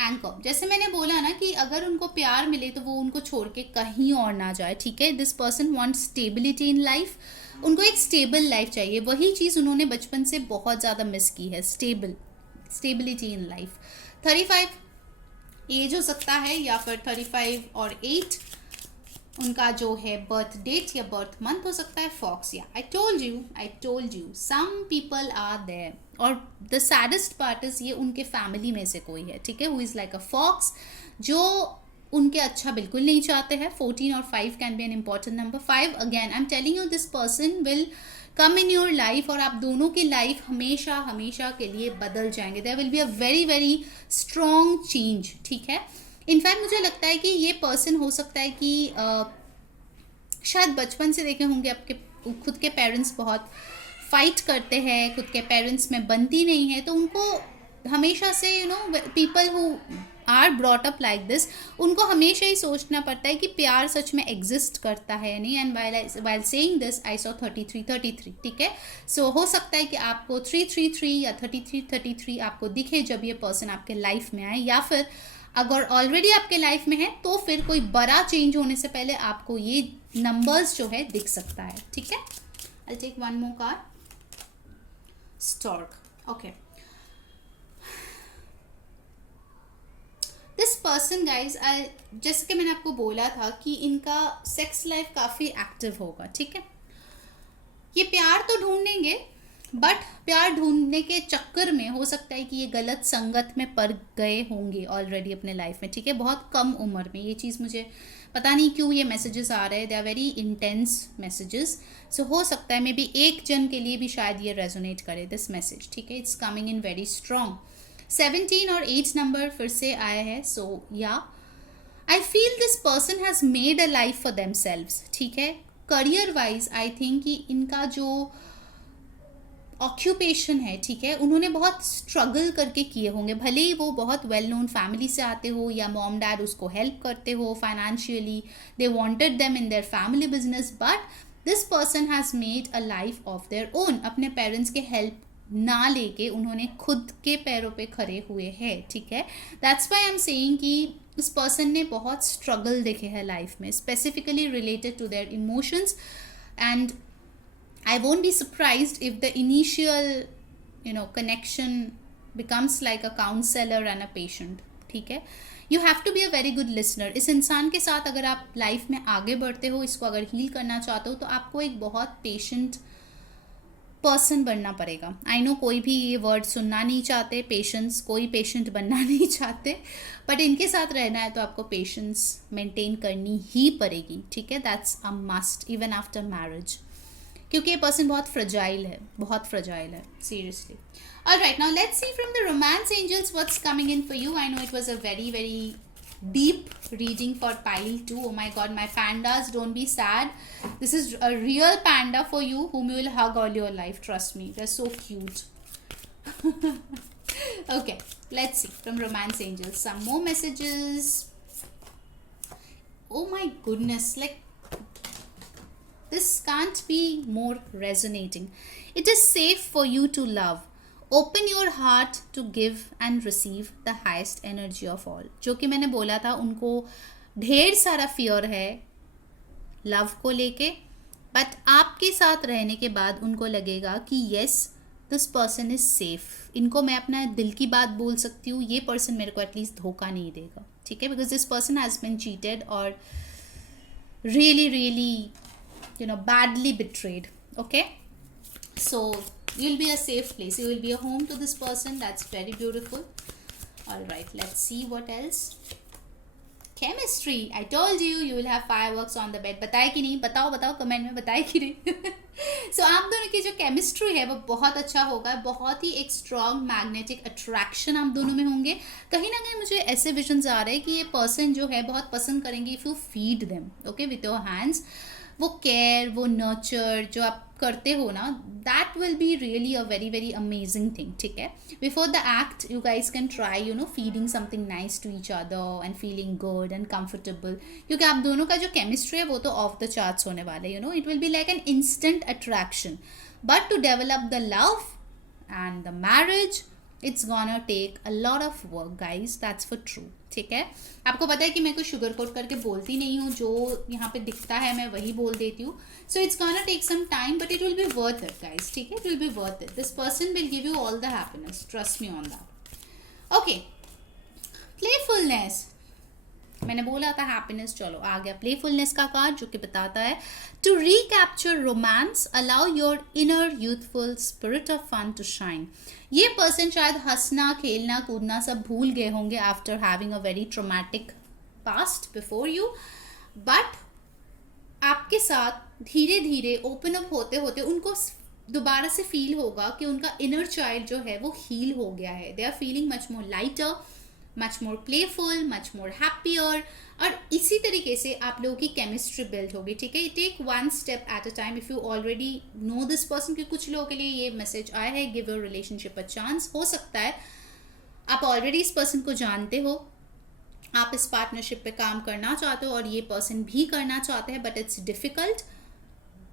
एंकर, जैसे मैंने बोला ना कि अगर उनको प्यार मिले तो वो उनको छोड़ के कहीं और ना जाए, ठीक है। This person wants stability in life, उनको एक स्टेबल लाइफ चाहिए। वही चीज़ उन्होंने बचपन से बहुत ज़्यादा मिस की है, स्टेबिलिटी इन लाइफ। 35 एज हो सकता है, या फिर 35 और 8 उनका जो है बर्थ डेट या बर्थ मंथ हो सकता है। Fox, yeah I told you some people are there. और द सैडेस्ट पार्ट इज ये उनके फैमिली में से कोई है, ठीक है, who is like a fox, जो उनके अच्छा बिल्कुल नहीं चाहते हैं। 14 और 5 can be an important number. 5 again I am telling you, this person will come in your life, और आप दोनों की लाइफ हमेशा हमेशा के लिए बदल जाएंगे। There will be a very very strong change, ठीक है। इनफैक्ट मुझे लगता है कि ये पर्सन हो सकता है कि शायद बचपन से देखे होंगे आपके खुद के पेरेंट्स बहुत फाइट करते हैं, खुद के पेरेंट्स में बनती नहीं है, तो उनको हमेशा से you know people who are brought up like this, उनको हमेशा ही सोचना पड़ता है कि प्यार सच में एग्जिस्ट करता है नहीं। And while saying this I saw 33, ठीक है। सो हो सकता है कि आपको 333 या 33 आपको दिखे जब ये पर्सन आपके लाइफ में आए, या फिर अगर ऑलरेडी आपके लाइफ में है तो फिर कोई बड़ा चेंज होने से पहले आपको ये नंबर्स जो है दिख सकता है, ठीक है। I take one more card, stork. Okay, this person guys, जैसे कि मैंने आपको बोला था कि इनका सेक्स लाइफ काफ़ी एक्टिव होगा, ठीक है। ये प्यार तो ढूंढेंगे, बट प्यार ढूंढने के चक्कर में हो सकता है कि ये गलत संगत में पड़ गए होंगे ऑलरेडी अपने लाइफ में, ठीक है, बहुत कम उम्र में। ये चीज़ मुझे पता नहीं क्यों ये मैसेजेस आ रहे हैं, they are very intense messages. So हो सकता है मे बी एक जन के लिए भी शायद ये रेजोनेट करे दिस मैसेज, ठीक है। It's coming in very strong. 17 और 8 नंबर फिर से आया है। सो या I feel this person has made a life for them selves, ठीक है। करियर वाइज आई थिंक कि इनका जो ऑक्यूपेशन है, ठीक है, उन्होंने बहुत स्ट्रगल करके किए होंगे, भले ही वो बहुत वेल नोन फैमिली से आते हो या मॉम डैड उसको हेल्प करते हो financially, they wanted them in their family business, but this person has made a life of their own. अपने पेरेंट्स के हेल्प ना लेके उन्होंने खुद के पैरों पे खड़े हुए हैं, ठीक है. That's why I am saying कि उस पर्सन ने बहुत स्ट्रगल देखे हैं लाइफ में, specifically related to their emotions. And I won't be surprised if the initial, connection becomes like a counselor and a patient. ठीक है. You have to be a very good listener. इस इंसान के साथ अगर आप लाइफ में आगे बढ़ते हो, इसको अगर हील करना चाहते हो, तो आपको एक बहुत पेशेंट पर्सन बनना पड़ेगा. आई नो कोई भी ये वर्ड सुनना नहीं चाहते, पेशेंस, कोई पेशेंट बनना नहीं चाहते, बट इनके साथ रहना है तो आपको पेशेंस मेंटेन करनी ही पड़ेगी, ठीक है. That's a must even after marriage, क्योंकि ये पर्सन बहुत फ्रजाइल है, seriously. Alright, now let's see from the romance angels what's coming in for you. I know it was a very, very deep reading for pile 2. Oh my god, my pandas, don't be sad. This is a real panda for you whom you will hug all your life. Trust me, they're so cute. Okay, let's see from romance angels. Some more messages. Oh my goodness, like, this can't be more resonating. It is safe for you to love. Open your heart to give and receive the highest energy of all. जो कि मैंने बोला था, उनको ढेर सारा fear है love को लेके, बट आपके साथ रहने के बाद उनको लगेगा कि yes, this person is safe. इनको मैं अपना दिल की बात बोल सकती हूँ, ये पर्सन मेरे को एटलीस्ट धोखा नहीं देगा, ठीक है. Because this person has been cheated और really badly betrayed. Okay, so you'll be a safe place, you will be a home to this person. That's very beautiful. All right, let's see what else. Chemistry, I told you you will have fireworks on the bed. बताए कि नहीं, बताओ comment में, बताए कि नहीं. So आप दोनों की जो केमिस्ट्री है वो बहुत अच्छा होगा, बहुत ही एक स्ट्रॉन्ग मैग्नेटिक अट्रैक्शन आप दोनों में होंगे. कहीं ना कहीं मुझे ऐसे विजन्स आ रहे हैं कि ये पर्सन जो है बहुत पसंद करेंगे if you feed them, okay, with your hands. वो केयर, वो नर्चर जो आप करते हो ना, that will be really a very very amazing thing, ठीक है. Before the act you guys can try feeding something nice to each other and feeling good and comfortable, क्योंकि आप दोनों का जो केमिस्ट्री है वो तो ऑफ द चार्ट्स होने वाले. It will be like an instant attraction, but to develop the love and the marriage it's gonna take a lot of work guys, that's for true, ठीक है. आपको पता है कि मैं कुछ शुगर कोट करके बोलती नहीं हूँ, जो यहाँ पे दिखता है मैं वही बोल देती हूँ. So it's gonna take some time, but it will be worth it guys, ठीक है. It will be worth it. This person will give you all the happiness, trust me on that. Okay, playfulness, मैंने बोला था happiness, चलो आ गया playfulness का card, जो कि बताता है to recapture romance, allow your inner youthful spirit of fun to shine. ये पर्सन शायद हंसना, खेलना, कूदना सब भूल गए होंगे after having a very traumatic past before you, but आपके साथ धीरे धीरे ओपन अप होते होते उनको दोबारा से फील होगा कि उनका इनर चाइल्ड जो है वो हील हो गया है. They are feeling much more lighter, much more playful, much more happier, और इसी तरीके से आप लोगों की केमिस्ट्री बिल्ड होगी, ठीक है. Take one step at a time. If you already know this person, कि कुछ लोगों के लिए ये मैसेज आया है, give your relationship a chance. हो सकता है आप ऑलरेडी इस पर्सन को जानते हो, आप इस पार्टनरशिप पे काम करना चाहते हो और ये पर्सन भी करना चाहते हैं, but it's difficult.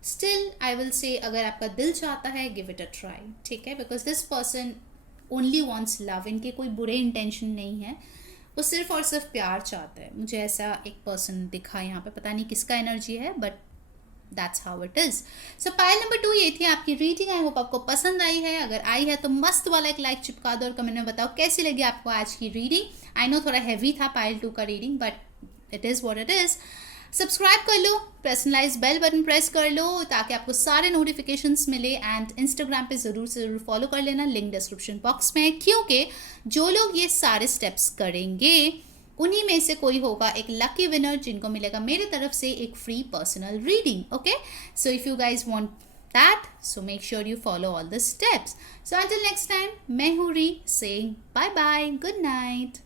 Still I will say, अगर आपका दिल चाहता है, गिव इट अ ट्राई, ठीक है. Because this person only wants love. इनके कोई बुरे इंटेंशन नहीं है, वो सिर्फ और सिर्फ प्यार चाहता है. मुझे ऐसा एक पर्सन दिखा यहाँ पे, पता नहीं किसका एनर्जी है, but that's how it is. So pile number 2 ये थी आपकी रीडिंग. आई होप आपको पसंद आई है. अगर आई है तो मस्त वाला एक लाइक चिपका दो और कमेंट में बताओ कैसी लगी आपको आज की रीडिंग. आई नो थोड़ा हैवी था पाइल 2 का reading, but it is what it is. Subscribe कर लो, पर्सनलाइज बेल बटन प्रेस कर लो ताकि आपको सारे नोटिफिकेशंस मिले, एंड इंस्टाग्राम पे ज़रूर से ज़रूर फॉलो कर लेना, लिंक डिस्क्रिप्शन बॉक्स में है, क्योंकि जो लोग ये सारे स्टेप्स करेंगे उन्हीं में से कोई होगा एक लकी विनर जिनको मिलेगा मेरे तरफ से एक free personal reading. Okay, so if you guys want that, so make sure you follow all the steps. So until next time, मैं हूँ Ri saying bye bye, good night.